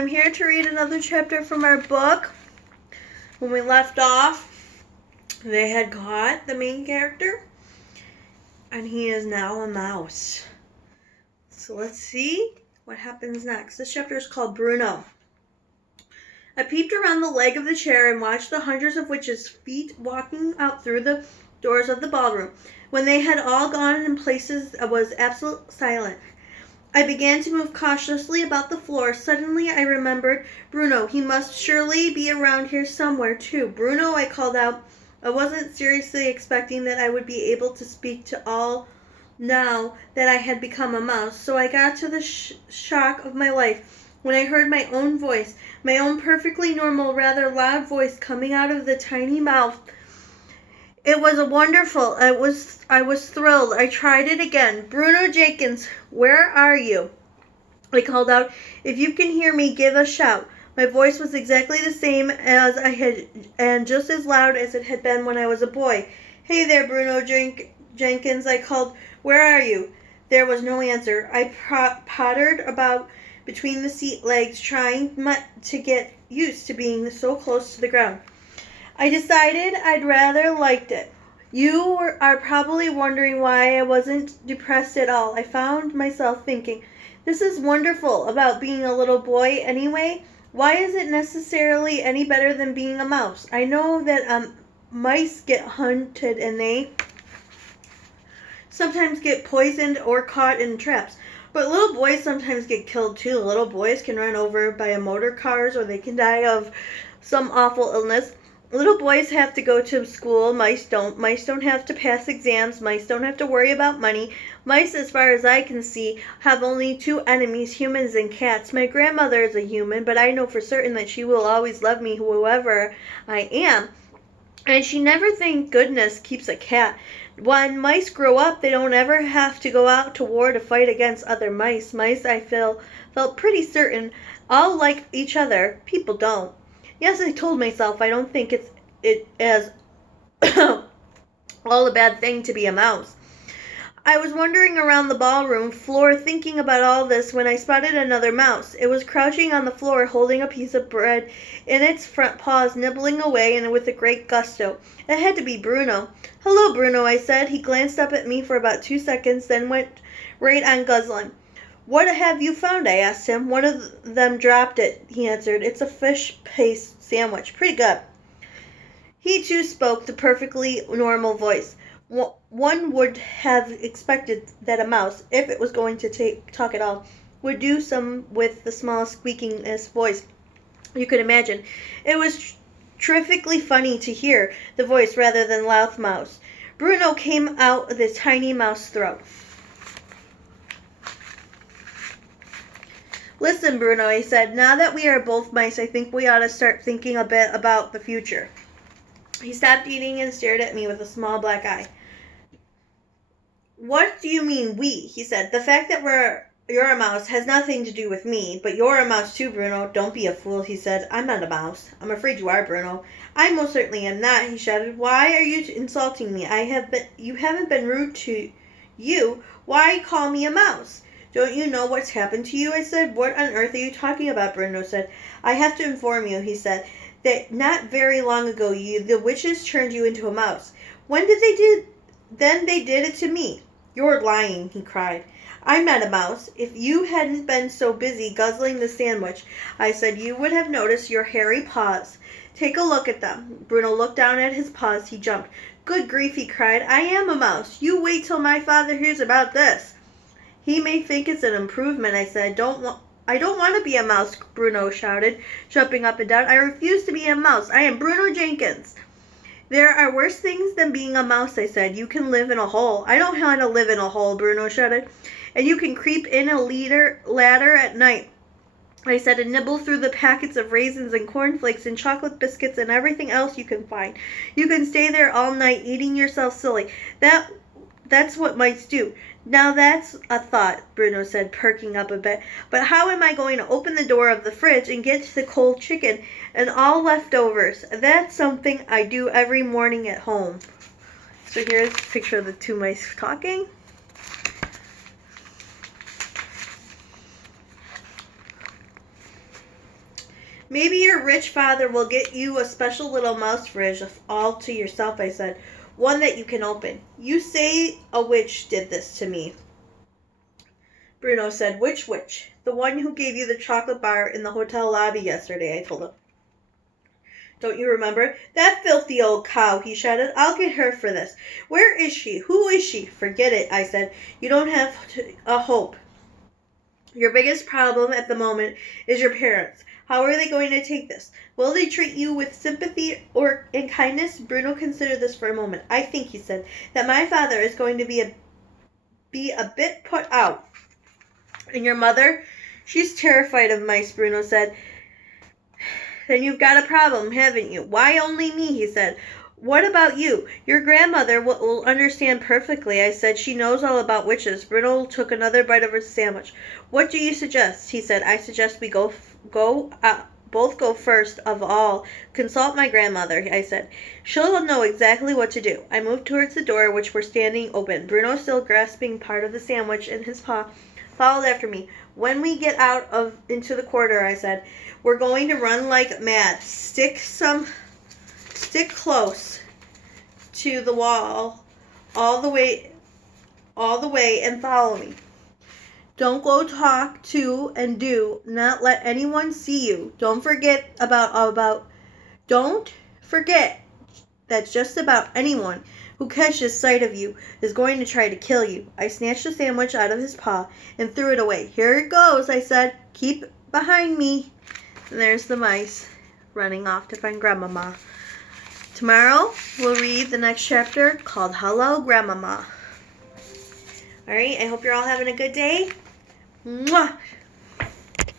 I'm here to read another chapter from our book. When we left off, they had caught the main character, and he is now a mouse. So let's see what happens next. This chapter is called Bruno. I peeped around the leg of the chair and watched the hundreds of witches' feet walking out through the doors of the ballroom. When they had all gone in places, it was absolute silence. I began to move cautiously about the floor. Suddenly I remembered Bruno. He must surely be around here somewhere, too. Bruno, I called out. I wasn't seriously expecting that I would be able to speak to all now that I had become a mouse, so I got to the shock of my life when I heard my own voice, my own perfectly normal, rather loud voice coming out of the tiny mouth. It was wonderful. I was thrilled. I tried it again. Bruno Jenkins, where are you? I called out. If you can hear me, give a shout. My voice was exactly the same as I had, and just as loud as it had been when I was a boy. Hey there, Bruno Jenkins, I called. Where are you? There was no answer. I pottered about between the seat legs, trying to get used to being so close to the ground. I decided I'd rather liked it. You are probably wondering why I wasn't depressed at all. I found myself thinking, this is wonderful about being a little boy anyway. Why is it necessarily any better than being a mouse? I know that mice get hunted and they sometimes get poisoned or caught in traps. But little boys sometimes get killed too. Little boys can run over by motor cars or they can die of some awful illness. Little boys have to go to school. Mice don't. Mice don't have to pass exams. Mice don't have to worry about money. Mice, as far as I can see, have only two enemies, humans and cats. My grandmother is a human, but I know for certain that she will always love me, whoever I am. And she never, thank goodness, keeps a cat. When mice grow up, they don't ever have to go out to war to fight against other mice. Mice, I felt pretty certain, all like each other. People don't. Yes, I told myself I don't think it as all a bad thing to be a mouse. I was wandering around the ballroom floor thinking about all this when I spotted another mouse. It was crouching on the floor holding a piece of bread in its front paws, nibbling away and with a great gusto. It had to be Bruno. Hello, Bruno, I said. He glanced up at me for about 2 seconds, then went right on guzzling. What have you found? I asked him. One of them dropped it, he answered. It's a fish paste sandwich. Pretty good. He too spoke the perfectly normal voice. One would have expected that a mouse, if it was going to talk at all, would do some with the small squeakiness voice you could imagine. It was terrifically funny to hear the voice rather than loud mouse. Bruno came out with his tiny mouse throat. Listen, Bruno, he said, now that we are both mice, I think we ought to start thinking a bit about the future. He stopped eating and stared at me with a small black eye. What do you mean, we? He said. The fact that you're a mouse has nothing to do with me, but you're a mouse too, Bruno. Don't be a fool, he said. I'm not a mouse. I'm afraid you are, Bruno. I most certainly am not, he shouted. Why are you insulting me? You haven't been rude to you. Why call me a mouse? Don't you know what's happened to you? I said. What on earth are you talking about? Bruno said. I have to inform you, he said, that not very long ago the witches turned you into a mouse. When did they do? Then they did it to me. You're lying, he cried. I'm not a mouse. If you hadn't been so busy guzzling the sandwich, I said, you would have noticed your hairy paws. Take a look at them. Bruno looked down at his paws. He jumped. Good grief, he cried. I am a mouse. You wait till my father hears about this. He may think it's an improvement, I said. I don't want to be a mouse, Bruno shouted, jumping up and down. I refuse to be a mouse. I am Bruno Jenkins. There are worse things than being a mouse, I said. You can live in a hole. I don't want to live in a hole, Bruno shouted. And you can creep in a ladder at night, I said, and nibble through the packets of raisins and cornflakes and chocolate biscuits and everything else you can find. You can stay there all night eating yourself silly. That's what mice do. Now that's a thought, Bruno said, perking up a bit. But how am I going to open the door of the fridge and get the cold chicken and all leftovers? That's something I do every morning at home. So here's a picture of the two mice talking. Maybe your rich father will get you a special little mouse fridge all to yourself, I said. One that you can open. You say a witch did this to me. Bruno said, which witch? The one who gave you the chocolate bar in the hotel lobby yesterday, I told him. Don't you remember? That filthy old cow, he shouted. I'll get her for this. Where is she? Who is she? Forget it, I said. You don't have a hope. Your biggest problem at the moment is your parents. How are they going to take this? Will they treat you with sympathy and kindness? Bruno considered this for a moment. I think, he said, that my father is going to be a bit put out. And your mother? She's terrified of mice, Bruno said. Then you've got a problem, haven't you? Why only me, he said. What about you? Your grandmother will understand perfectly, I said. She knows all about witches. Bruno took another bite of his sandwich. What do you suggest? He said. I suggest we both go first of all. Consult my grandmother, I said. She'll know exactly what to do. I moved towards the door, which were standing open. Bruno, still grasping part of the sandwich in his paw, followed after me. When we get out into the corridor, I said, we're going to run like mad. Stick close to the wall all the way and follow me. Don't go talk to and do not let anyone see you. Don't forget that just about anyone who catches sight of you is going to try to kill you. I snatched the sandwich out of his paw and threw it away. Here it goes, I said. Keep behind me. And there's the mice running off to find Grandmama. Tomorrow, we'll read the next chapter called Hello, Grandmama. All right, I hope you're all having a good day. Mwah!